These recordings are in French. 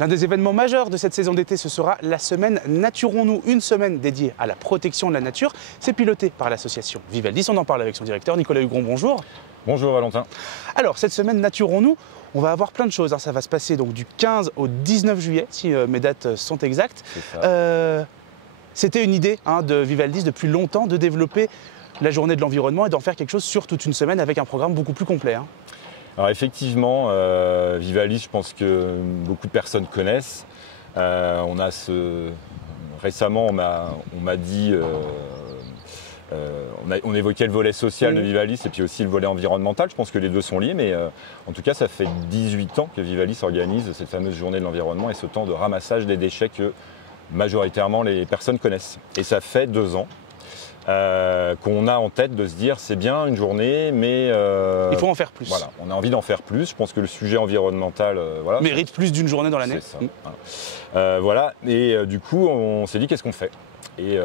L'un des événements majeurs de cette saison d'été, ce sera la semaine Naturons-nous, une semaine dédiée à la protection de la nature. C'est piloté par l'association Vivaldis. On en parle avec son directeur, Nicolas Hugon. Bonjour. Bonjour Valentin. Alors, cette semaine Naturons-nous, on va avoir plein de choses. Ça va se passer donc du 15 au 19 juillet, si mes dates sont exactes. C'était une idée de Vivaldis depuis longtemps de développer la journée de l'environnement et d'en faire quelque chose sur toute une semaine avec un programme beaucoup plus complet. Alors effectivement, Vivaldis, je pense que beaucoup de personnes connaissent. Récemment, on m'a dit, on évoquait le volet social de Vivaldis et puis aussi le volet environnemental. Je pense que les deux sont liés, mais en tout cas, ça fait 18 ans que Vivaldis organise cette fameuse journée de l'environnement et ce temps de ramassage des déchets que majoritairement les personnes connaissent. Et ça fait 2 ans. Qu'on a en tête de se dire c'est bien une journée, mais il faut en faire plus. Voilà, on a envie d'en faire plus. Je pense que le sujet environnemental mérite plus d'une journée dans l'année. C'est ça. Voilà. Et du coup, on s'est dit qu'est-ce qu'on fait. Et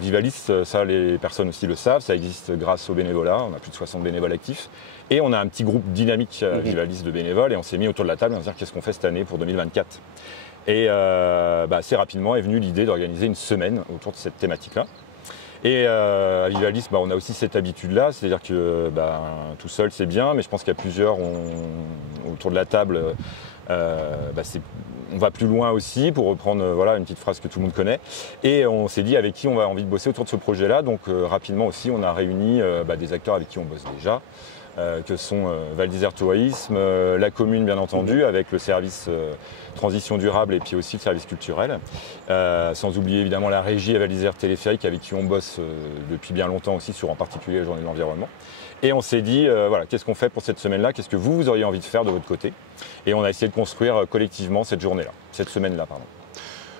Vivaldis, ça les personnes aussi le savent, ça existe grâce au bénévolat. On a plus de 60 bénévoles actifs. Et on a un petit groupe dynamique Vivaldis de bénévoles. Et on s'est mis autour de la table à se dire qu'est-ce qu'on fait cette année pour 2024. Et assez rapidement est venue l'idée d'organiser une semaine autour de cette thématique-là. Et à Vivaldis, on a aussi cette habitude-là, c'est-à-dire que tout seul c'est bien, mais je pense qu'il y a plusieurs autour de la table, on va plus loin aussi, pour reprendre une petite phrase que tout le monde connaît. Et on s'est dit avec qui on a envie de bosser autour de ce projet-là, donc rapidement aussi on a réuni des acteurs avec qui on bosse déjà, que sont Val d'Isère Tourisme, la commune bien entendu, avec le service transition durable et puis aussi le service culturel. Sans oublier évidemment la régie Val d'Isère Téléphérique avec qui on bosse depuis bien longtemps aussi sur en particulier la journée de l'environnement. Et on s'est dit, qu'est-ce qu'on fait pour cette semaine-là? Qu'est-ce que vous auriez envie de faire de votre côté? Et on a essayé de construire collectivement cette journée-là, cette semaine-là, pardon.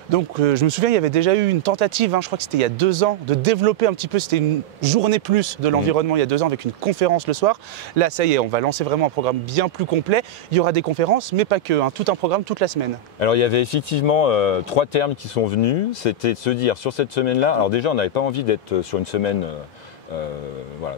Donc je me souviens, il y avait déjà eu une tentative, je crois que c'était il y a 2 ans, de développer un petit peu, c'était une journée plus de l'environnement il y a 2 ans avec une conférence le soir. Là, ça y est, on va lancer vraiment un programme bien plus complet. Il y aura des conférences, mais pas que, tout un programme toute la semaine. Alors il y avait effectivement 3 termes qui sont venus. C'était de se dire sur cette semaine-là, alors déjà on n'avait pas envie d'être sur une semaine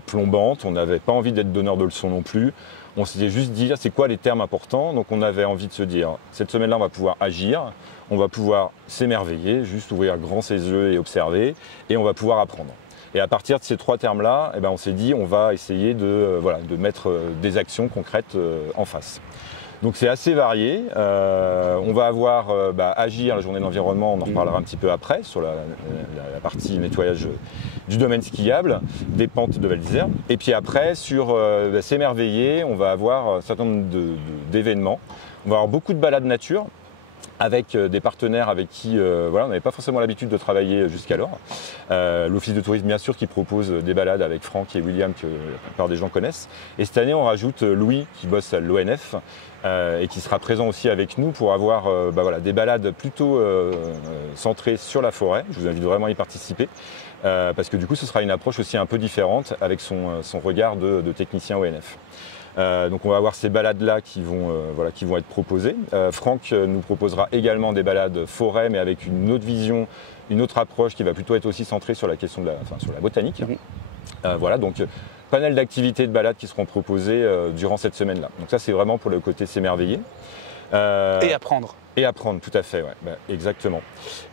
plombante, on n'avait pas envie d'être donneur de leçons non plus. On s'était juste dit c'est quoi les termes importants. Donc on avait envie de se dire cette semaine-là on va pouvoir agir, on va pouvoir s'émerveiller, juste ouvrir grand ses yeux et observer, et on va pouvoir apprendre. Et à partir de ces 3 termes-là, on s'est dit on va essayer de mettre des actions concrètes en face. Donc c'est assez varié. On va avoir agir la journée de l'environnement, on en reparlera un petit peu après sur la partie nettoyage du domaine skiable, des pentes de Val d'Isère. Et puis après sur s'émerveiller, on va avoir un certain nombre d'événements. On va avoir beaucoup de balades nature avec des partenaires avec qui on n'avait pas forcément l'habitude de travailler jusqu'alors. L'Office de tourisme bien sûr qui propose des balades avec Franck et William que la plupart des gens connaissent. Et cette année on rajoute Louis qui bosse à l'ONF et qui sera présent aussi avec nous pour avoir des balades plutôt centrées sur la forêt. Je vous invite vraiment à y participer. Parce que du coup ce sera une approche aussi un peu différente avec son regard de technicien ONF. Donc on va avoir ces balades-là qui vont être proposées. Franck nous proposera également des balades forêt, mais avec une autre vision, une autre approche qui va plutôt être aussi centrée sur la question sur la botanique. Donc panel d'activités de balades qui seront proposées durant cette semaine-là. Donc ça c'est vraiment pour le côté s'émerveiller. Et apprendre. Et apprendre, tout à fait, exactement.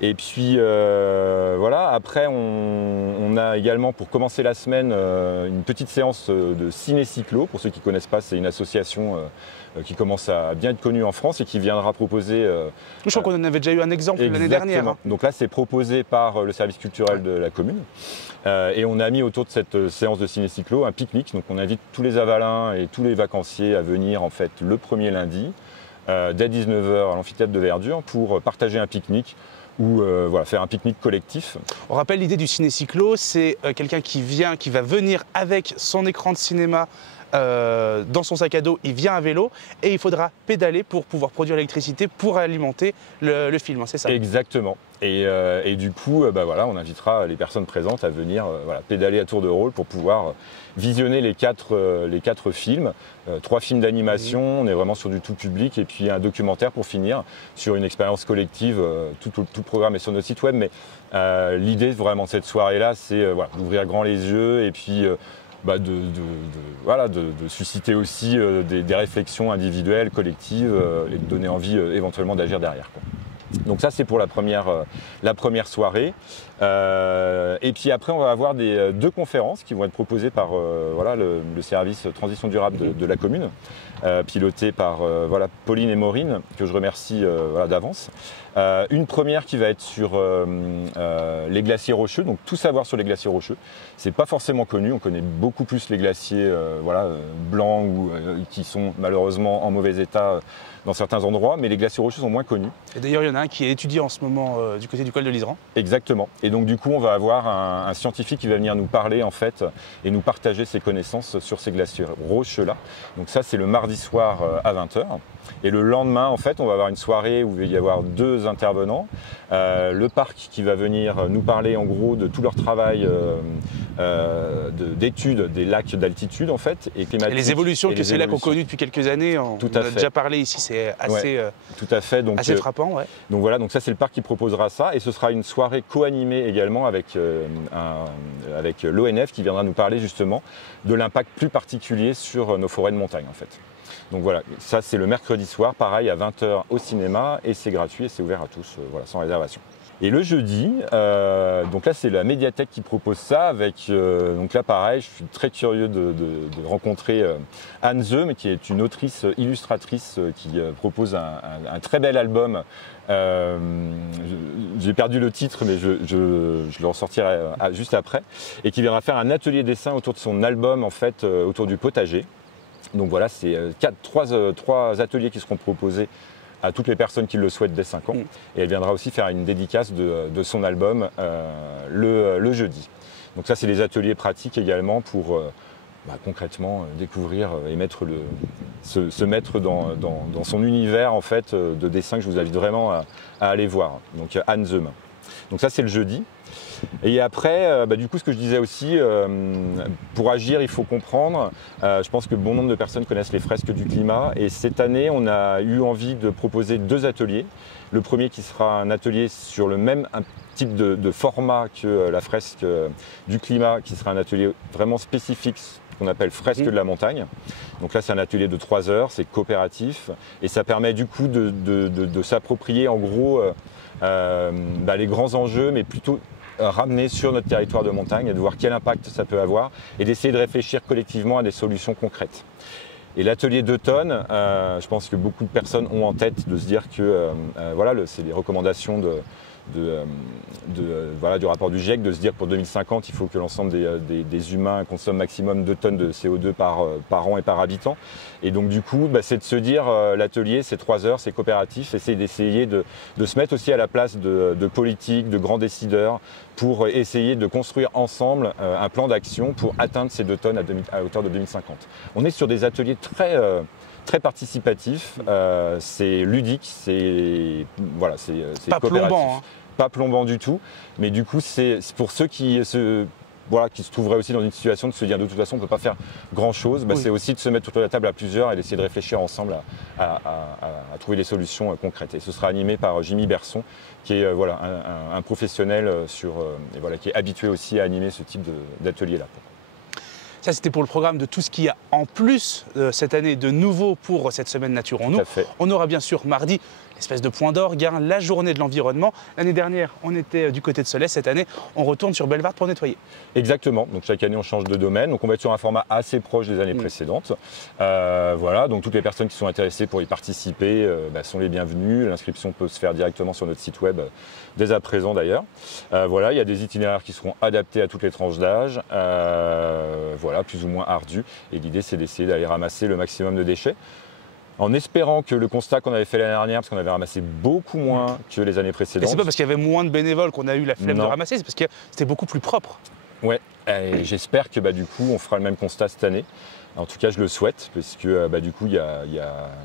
Et puis après on a également pour commencer la semaine une petite séance de ciné-cyclo. Pour ceux qui ne connaissent pas, c'est une association qui commence à bien être connue en France et qui viendra proposer... Je crois qu'on en avait déjà eu un exemple l'année dernière. Donc là c'est proposé par le service culturel de la commune. Et on a mis autour de cette séance de ciné-cyclo un pique-nique. Donc on invite tous les avalins et tous les vacanciers à venir en fait le premier lundi. Dès 19 h à l'amphithéâtre de Verdure pour partager un pique-nique ou faire un pique-nique collectif. On rappelle l'idée du ciné-cyclo, c'est quelqu'un qui va venir avec son écran de cinéma dans son sac à dos, il vient à vélo et il faudra pédaler pour pouvoir produire l'électricité pour alimenter le film, c'est ça? Exactement. Et du coup, on invitera les personnes présentes à venir pédaler à tour de rôle pour pouvoir visionner les 4 films, 3 films d'animation, on est vraiment sur du tout public et puis un documentaire pour finir sur une expérience collective. Tout le programme est sur notre site web, mais l'idée vraiment de cette soirée-là, c'est d'ouvrir grand les yeux et puis voilà, de susciter aussi des réflexions individuelles, collectives et de donner envie éventuellement d'agir derrière, quoi. Donc ça c'est pour la première soirée. Et puis après on va avoir deux conférences qui vont être proposées par voilà, le service transition durable de la commune, piloté par voilà, Pauline et Maureen, que je remercie voilà, d'avance. Une première qui va être sur les glaciers rocheux, donc tout savoir sur les glaciers rocheux. C'est pas forcément connu, on connaît beaucoup plus les glaciers voilà, blancs ou qui sont malheureusement en mauvais état dans certains endroits, mais les glaciers rocheux sont moins connus. Et d'ailleurs, il y en a un qui est étudié en ce moment du côté du col de l'Iseran. Exactement. Et donc du coup, on va avoir un scientifique qui va venir nous parler en fait et nous partager ses connaissances sur ces glaciers rocheux-là. Donc ça, c'est le mardi soir à 20 h. Et le lendemain, en fait, on va avoir une soirée où il va y avoir deux intervenants. Le parc qui va venir nous parler en gros de tout leur travail d'études des lacs d'altitude en fait et climatiques. Et les évolutions que ces lacs ont connues depuis quelques années. On en a déjà parlé ici, c'est assez, tout à fait. Donc, assez frappant. Ouais. Donc voilà, donc ça c'est le parc qui proposera ça et ce sera une soirée co-animée également avec, avec l'ONF qui viendra nous parler justement de l'impact plus particulier sur nos forêts de montagne en fait. Donc voilà, ça c'est le mercredi soir, pareil à 20 h au cinéma et c'est gratuit et c'est ouvert à tous, voilà, sans réservation. Et le jeudi, donc là c'est la médiathèque qui propose ça avec, donc là pareil, je suis très curieux de rencontrer Anne Zeum, qui est une autrice illustratrice qui propose un très bel album. J'ai perdu le titre mais je le ressortirai juste après, et qui viendra faire un atelier dessin autour de son album en fait, autour du potager. Donc voilà, c'est trois ateliers qui seront proposés à toutes les personnes qui le souhaitent dès 5 ans. Et elle viendra aussi faire une dédicace de son album le jeudi. Donc ça, c'est des ateliers pratiques également pour concrètement découvrir et se mettre dans son univers en fait, de dessin que je vous invite vraiment à aller voir. Donc Anne Zeum. Donc ça, c'est le jeudi. Et après, du coup, ce que je disais aussi, pour agir, il faut comprendre. Je pense que bon nombre de personnes connaissent les fresques du climat. Et cette année, on a eu envie de proposer deux ateliers. Le premier qui sera un atelier sur le même type de format que la fresque du climat, qui sera un atelier vraiment spécifique, qu'on appelle fresque de la montagne. Donc là, c'est un atelier de 3 heures, c'est coopératif. Et ça permet du coup de s'approprier en gros les grands enjeux, mais plutôt ramener sur notre territoire de montagne et de voir quel impact ça peut avoir et d'essayer de réfléchir collectivement à des solutions concrètes. Et l'atelier d'automne, je pense que beaucoup de personnes ont en tête de se dire que voilà, c'est les recommandations voilà, du rapport du GIEC, de se dire que pour 2050, il faut que l'ensemble des humains consomment maximum 2 tonnes de CO2 par an et par habitant. Et donc du coup, c'est de se dire, l'atelier, c'est 3 heures, c'est coopératif, d'essayer de se mettre aussi à la place de politiques, de grands décideurs, pour essayer de construire ensemble un plan d'action pour atteindre ces 2 tonnes à hauteur de 2050. On est sur des ateliers très participatif, c'est ludique, c'est voilà, c'est pas coopératif, plombant, hein. Pas plombant du tout. Mais du coup, c'est pour ceux qui se trouveraient aussi dans une situation de se dire de toute façon on ne peut pas faire grand chose, c'est aussi de se mettre autour de la table à plusieurs et d'essayer de réfléchir ensemble à trouver des solutions concrètes. Et ce sera animé par Jimmy Berson, qui est voilà, un professionnel et voilà, qui est habitué aussi à animer ce type d'atelier-là. Ça, c'était pour le programme de tout ce qu'il y a en plus cette année de nouveau pour cette semaine Naturons-nous. On aura bien sûr mardi l'espèce de point d'orgue, la journée de l'environnement. L'année dernière, on était du côté de Solès. Cette année, on retourne sur Bellewaerde pour nettoyer. Exactement. Donc chaque année, on change de domaine. Donc on va être sur un format assez proche des années précédentes. Voilà. Donc toutes les personnes qui sont intéressées pour y participer sont les bienvenues. L'inscription peut se faire directement sur notre site web, dès à présent d'ailleurs. Voilà. Il y a des itinéraires qui seront adaptés à toutes les tranches d'âge. Voilà, plus ou moins ardus. Et l'idée, c'est d'essayer d'aller ramasser le maximum de déchets, en espérant que le constat qu'on avait fait l'année dernière, parce qu'on avait ramassé beaucoup moins que les années précédentes. Et c'est pas parce qu'il y avait moins de bénévoles qu'on a eu la flemme de ramasser, c'est parce que c'était beaucoup plus propre. Ouais, et j'espère que du coup on fera le même constat cette année. En tout cas, je le souhaite, parce que du coup il y a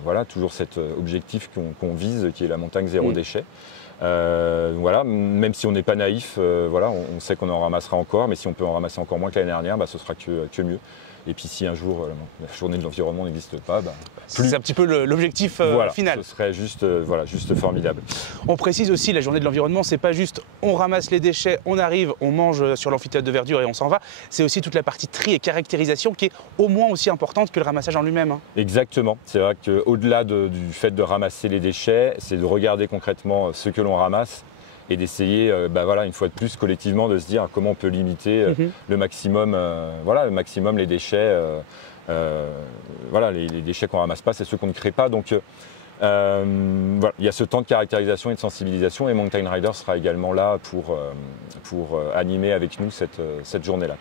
voilà, toujours cet objectif qu'on vise, qui est la montagne zéro déchet. Voilà, même si on n'est pas naïf, voilà, on sait qu'on en ramassera encore, mais si on peut en ramasser encore moins que l'année dernière, ce sera que mieux. Et puis si un jour la journée de l'environnement n'existe pas, c'est un petit peu l'objectif final. Ce serait juste formidable. On précise aussi, la journée de l'environnement, c'est pas juste on ramasse les déchets, on arrive, on mange sur l'amphithéâtre de verdure et on s'en va. C'est aussi toute la partie tri et caractérisation qui est au moins aussi importante que le ramassage en lui-même. Exactement. C'est vrai qu'au-delà du fait de ramasser les déchets, c'est de regarder concrètement ce que l'on ramasse et d'essayer, une fois de plus, collectivement, de se dire comment on peut limiter le maximum les déchets. Les déchets qu'on ne ramasse pas, c'est ceux qu'on ne crée pas. Donc, il y a ce temps de caractérisation et de sensibilisation, et Mountain Rider sera également là pour animer avec nous cette journée-là.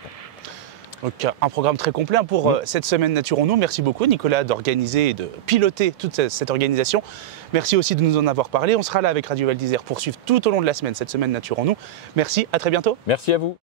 Donc un programme très complet pour cette semaine Naturons-nous. Merci beaucoup Nicolas d'organiser et de piloter toute cette organisation. Merci aussi de nous en avoir parlé. On sera là avec Radio Val d'Isère pour suivre tout au long de la semaine cette semaine Naturons-nous. Merci, à très bientôt. Merci à vous.